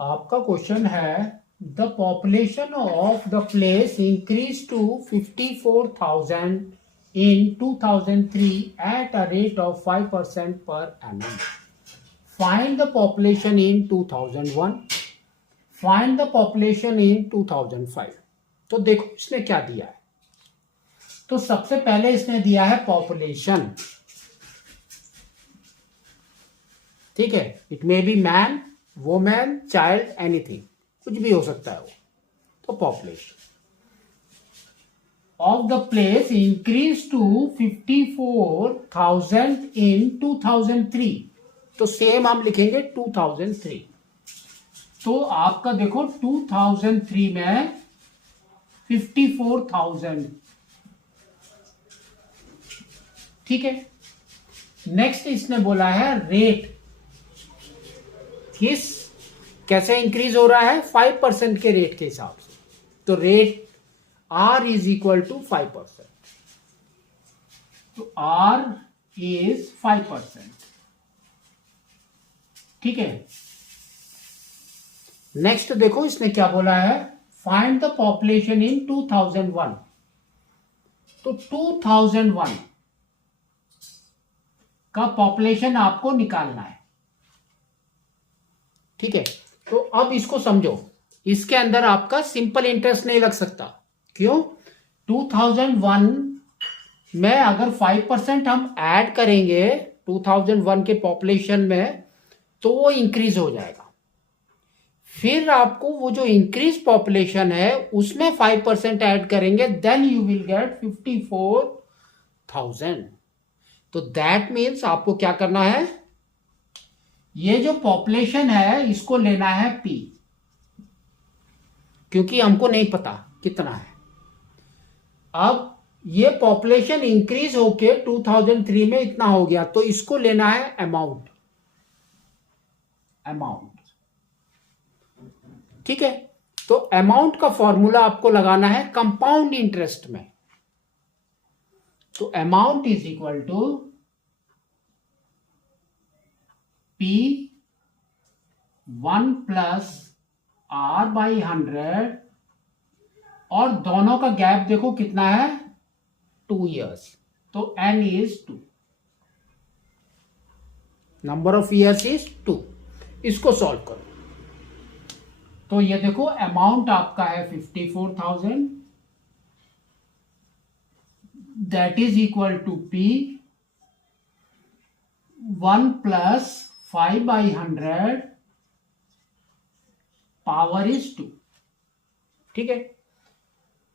आपका क्वेश्चन है the population of the place increase to 54,000 in 2003 at a rate of 5% per annum. Find the population in 2001. Find the population in 2005. तो देखो इसने क्या दिया है। तो सबसे पहले इसने दिया है पॉपुलेशन, ठीक है। It may be man, women, child, anything, कुछ भी हो सकता है वो। तो population of the place increase to 54,000 in 2003। तो सेम हम लिखेंगे 2003। तो आपका देखो 2003 में 54,000, ठीक है। नेक्स्ट इसने बोला है रेट, कैसे इंक्रीज हो रहा है, 5% के रेट के हिसाब से। तो rate R is equal to 5%। तो R इज 5%, ठीक है। नेक्स्ट देखो इसने क्या बोला है, फाइंड द पॉपुलेशन इन 2001। तो 2001 का पॉपुलेशन आपको निकालना है, ठीक है। तो अब इसको समझो, इसके अंदर आपका सिंपल इंटरेस्ट नहीं लग सकता। क्यों? 2001 में अगर 5% हम ऐड करेंगे 2001 के पॉपुलेशन में, तो वो इंक्रीज हो जाएगा। फिर आपको वो जो इंक्रीज पॉपुलेशन है उसमें 5% ऐड करेंगे, देन यू विल गेट 54,000। तो दैट मीन्स आपको क्या करना है, ये जो पॉपुलेशन है इसको लेना है P, क्योंकि हमको नहीं पता कितना है। अब ये पॉपुलेशन इंक्रीज होके 2003 में इतना हो गया, तो इसको लेना है अमाउंट, ठीक है। तो अमाउंट का फॉर्मूला आपको लगाना है कंपाउंड इंटरेस्ट में। तो amount is equal to P1 plus R by 100, और दोनों का गैप देखो कितना है, 2 years। तो N is 2, number of years is 2। इसको सॉल्व करो। तो ये देखो अमाउंट आपका है 54,000, that is equal to P1 plus 5 by 100, power is 2, ठीक है।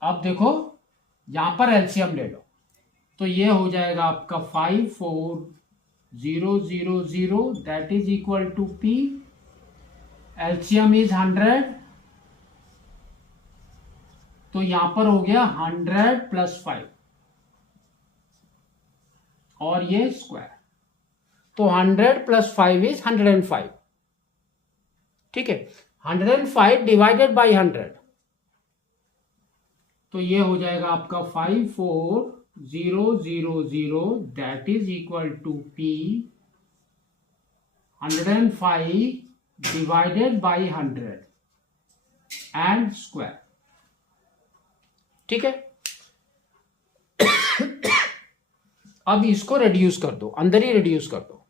अब देखो यहां पर एलसीएम ले लो, तो ये हो जाएगा आपका 54,000, that is equal to P, LCM is 100, तो यहां पर हो गया 100 प्लस 5 और ये स्क्वायर। तो 100 प्लस 5 इज 105, ठीक है। 105 डिवाइडेड बाई 100, तो ये हो जाएगा आपका 54,000, that is equal to P 105 divided by 100 and square, ठीक है। अब इसको रिड्यूस कर दो, अंदर ही रिड्यूस कर दो,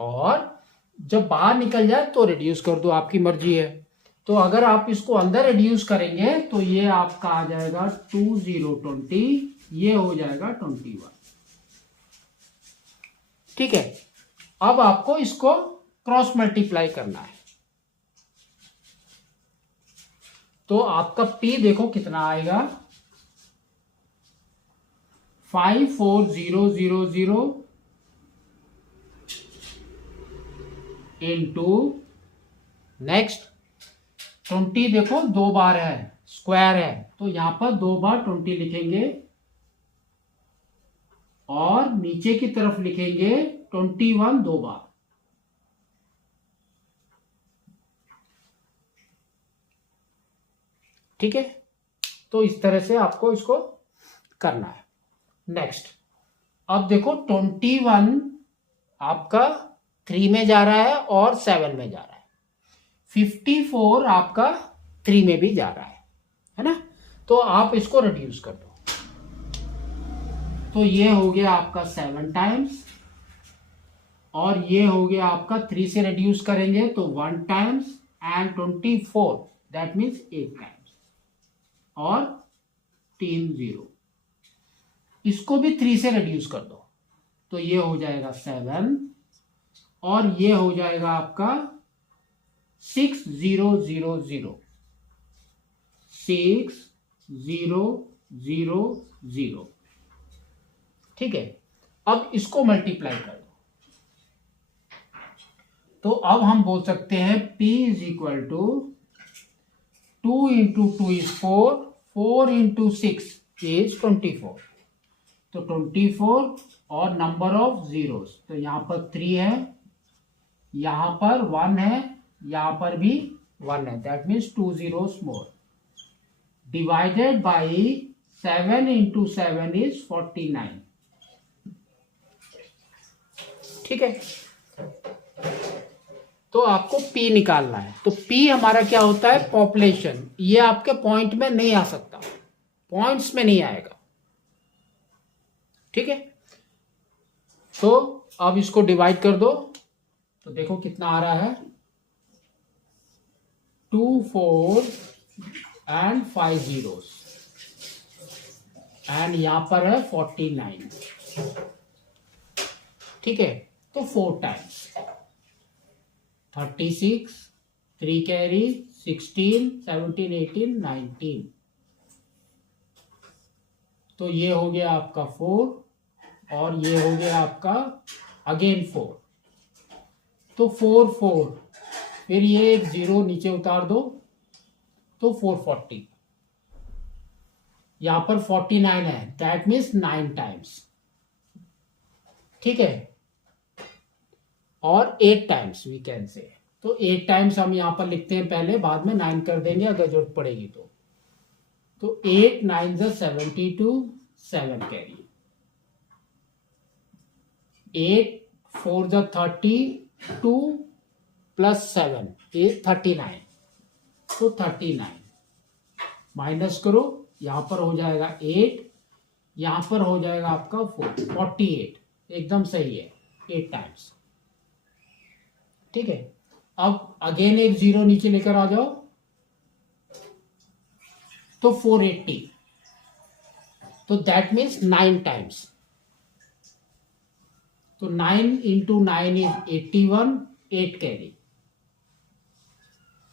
और जब बाहर निकल जाए तो रिड्यूस कर दो, आपकी मर्जी है। तो अगर आप इसको अंदर रिड्यूस करेंगे तो ये आपका आ जाएगा 2020, ये हो जाएगा 21, ठीक है। अब आपको इसको क्रॉस मल्टीप्लाई करना है। तो आपका P देखो कितना आएगा, 54,000 इंटू नेक्स्ट 20, देखो 2 बार है, स्क्वायर है, तो यहां पर 2 बार 20 लिखेंगे, और नीचे की तरफ लिखेंगे 21 2 बार, ठीक है। तो इस तरह से आपको इसको करना है। नेक्स्ट, अब देखो 21 आपका 3 में जा रहा है और 7 में जा रहा है, 54 आपका 3 में भी जा रहा है ना। तो आप इसको रिड्यूस कर दो, तो ये हो गया आपका 7 टाइम्स, और ये हो गया आपका 3 से रिड्यूस करेंगे तो 1 times, and 24 that means 8 times, और 3 0। इसको भी 3 से रिड्यूस कर दो, तो ये हो जाएगा 7, और ये हो जाएगा आपका 6 0 0 0, 6 0 0 0। ठीक है, अब इसको मल्टीप्लाई कर दो, तो अब हम बोल सकते हैं P is equal to 2 into 2 is 4, 4 into 6 is 24, तो 24, और नंबर ऑफ जीरोस, तो यहां पर 3 है, यहां पर 1 है, यहां पर भी 1 है, that means 2 zeros more, divided by 7 into 7 is 49। ठीक है, तो आपको P निकालना है, तो P हमारा क्या होता है, पॉपुलेशन। ये आपके पॉइंट में नहीं आ सकता, पॉइंट्स में नहीं आएगा। ठीक है, तो अब इसको डिवाइड कर दो, तो देखो कितना आ रहा है, 2 4 एंड 5 zeros, एंड यहां पर है 49। ठीक है, तो 4 टाइम्स 36, 3 कैरी 16 17 18 19, तो ये हो गया आपका 4, और ये हो गया आपका अगेन 4, तो 4 4, फिर ये एक 0 नीचे उतार दो, तो 440, यहां पर 49 है, दैट मीन्स 9 टाइम्स। ठीक है, और 8 टाइम्स वी कैन से, तो 8 टाइम्स हम यहां पर लिखते हैं पहले, बाद में 9 कर देंगे अगर जरूरत पड़ेगी तो 8 9 72, 7 कैरी, 8 4 32 प्लस 7 इज 39, तो 39 माइनस करो, यहां पर हो जाएगा 8, यहां पर हो जाएगा आपका 48, एकदम सही है, 8 टाइम्स। ठीक है, अब अगेन एक 0 नीचे लेकर आ जाओ, तो 480, तो दैट मीन्स 9 टाइम्स, तो 9 into 9 is 81, 8 carry,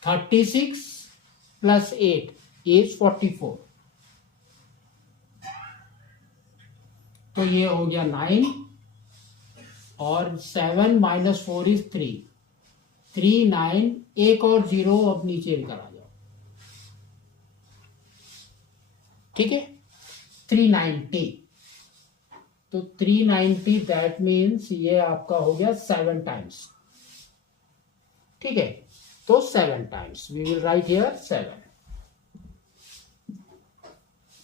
36 plus 8 is 44, तो ये हो गया 9, और 7 माइनस 4 इज 3, 3 9, एक और 0 अब नीचे लेकर आ जाओ। ठीक है, 390, तो 390 दैट मीन्स ये आपका हो गया 7 टाइम्स। ठीक है, तो 7 times we will write here 7,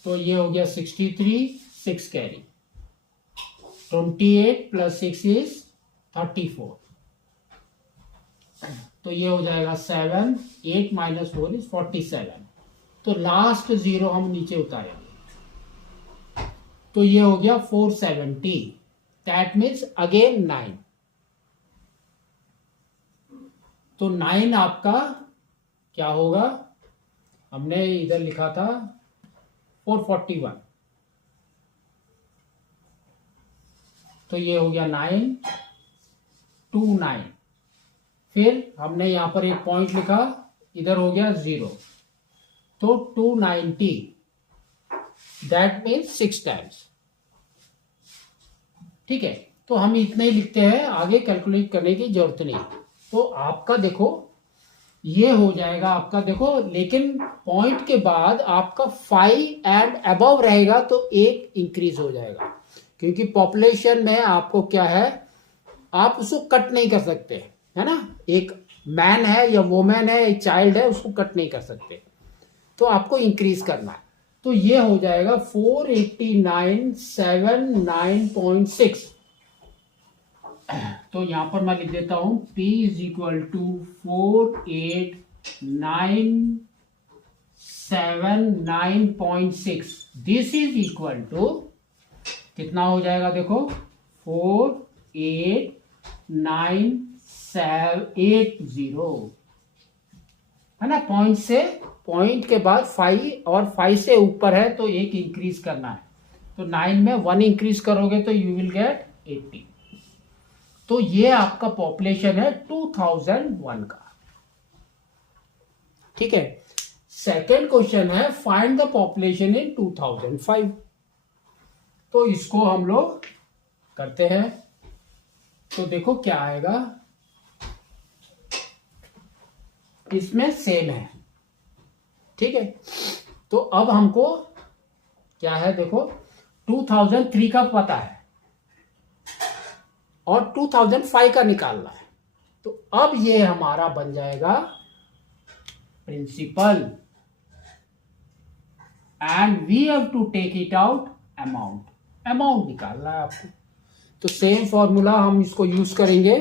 तो ये हो गया 63, 6 कैरी, 28 प्लस 6 इज 34, तो ये हो जाएगा 7, 8 माइनस 4 इज 47, तो लास्ट 0 हम नीचे उतारेंगे, तो ये हो गया 470, दैट मीन्स अगेन 9, तो 9 आपका क्या होगा, हमने इधर लिखा था 441, तो ये हो गया 9 2 9, फिर हमने यहां पर एक पॉइंट लिखा, इधर हो गया 0, तो 290, दैट मीन्स 6 टाइम्स। ठीक है, तो हम इतना ही लिखते हैं, आगे कैलकुलेट करने की जरूरत नहीं। तो आपका देखो ये हो जाएगा आपका, देखो लेकिन पॉइंट के बाद आपका 5 एंड अबव रहेगा तो 1 इंक्रीज हो जाएगा, क्योंकि पॉपुलेशन में आपको क्या है, आप उसको कट नहीं कर सकते, है ना। एक मैन है या वोमैन है, एक चाइल्ड है, उसको कट नहीं कर सकते, तो आपको इंक्रीज करना है, तो ये हो जाएगा 489 79.6, तो यहां पर मैं लिख देता हूं P is equal to 489 979.6, this is equal to कितना हो जाएगा देखो 48980 है ना। पॉइंट के बाद 5 और 5 से ऊपर है तो एक इंक्रीज करना है, तो 9 में 1 इंक्रीज करोगे तो यू विल गेट 80। तो ये आपका पॉपुलेशन है 2001 का। ठीक है, सेकेंड क्वेश्चन है फाइंड द पॉपुलेशन इन 2005। तो इसको हम लोग करते हैं। तो देखो क्या आएगा, इसमें सेम है। ठीक है, तो अब हमको क्या है देखो 2003 का पता है और 2005 का निकालना है। तो अब ये हमारा बन जाएगा principal and we have to take it out amount निकालना है आपको। तो सेम फॉर्मूला हम इसको यूज करेंगे।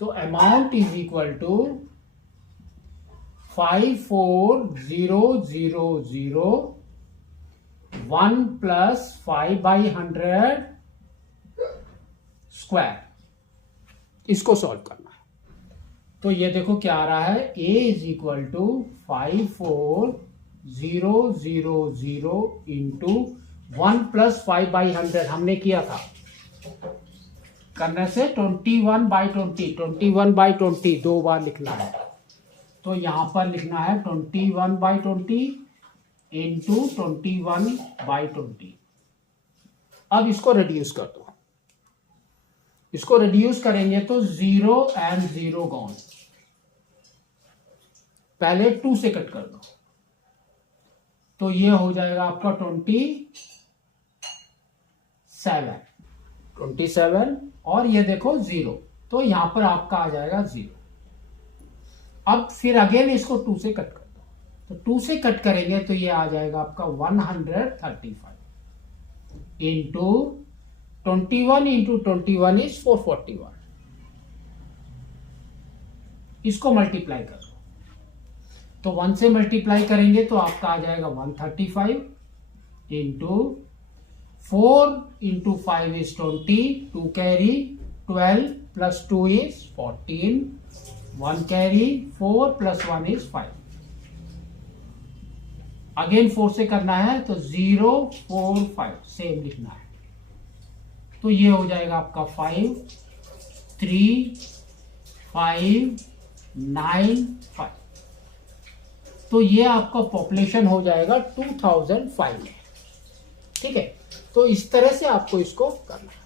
तो amount is equal to 54001 plus 5/100 square. इसको सॉल्व करना है। तो ये देखो क्या आ रहा है, a is equal to 54000 into 1 plus 5/100 हमने किया था करने से 21/20 दो बार लिखना है। तो यहां पर लिखना है 21/20 इंटू 21/20। अब इसको रिड्यूस कर दो। इसको रिड्यूस करेंगे तो 0 एंड 0 गॉन। पहले 2 से कट कर दो तो ये हो जाएगा आपका 27 और ये देखो 0, तो यहां पर आपका आ जाएगा 0। अब फिर अगेन इसको 2 से कट कर दो, तो 2 से कट करेंगे तो ये आ जाएगा आपका 135 इंटू 21 इंटू 21 इज 441। इसको मल्टीप्लाई कर दो, तो 1 से मल्टीप्लाई करेंगे तो आपका आ जाएगा 135 into 4 into 5 is 20, 2 carry 12 plus 2 is 14, 1 carry 4 plus 1 is 5। Again 4 से करना है तो 0 4 5 सेम लिखना है। तो ये हो जाएगा आपका 5 3 5 9 5। तो ये आपका पॉपुलेशन हो जाएगा 2005 में। ठीक है, तो इस तरह से आपको इसको करना है।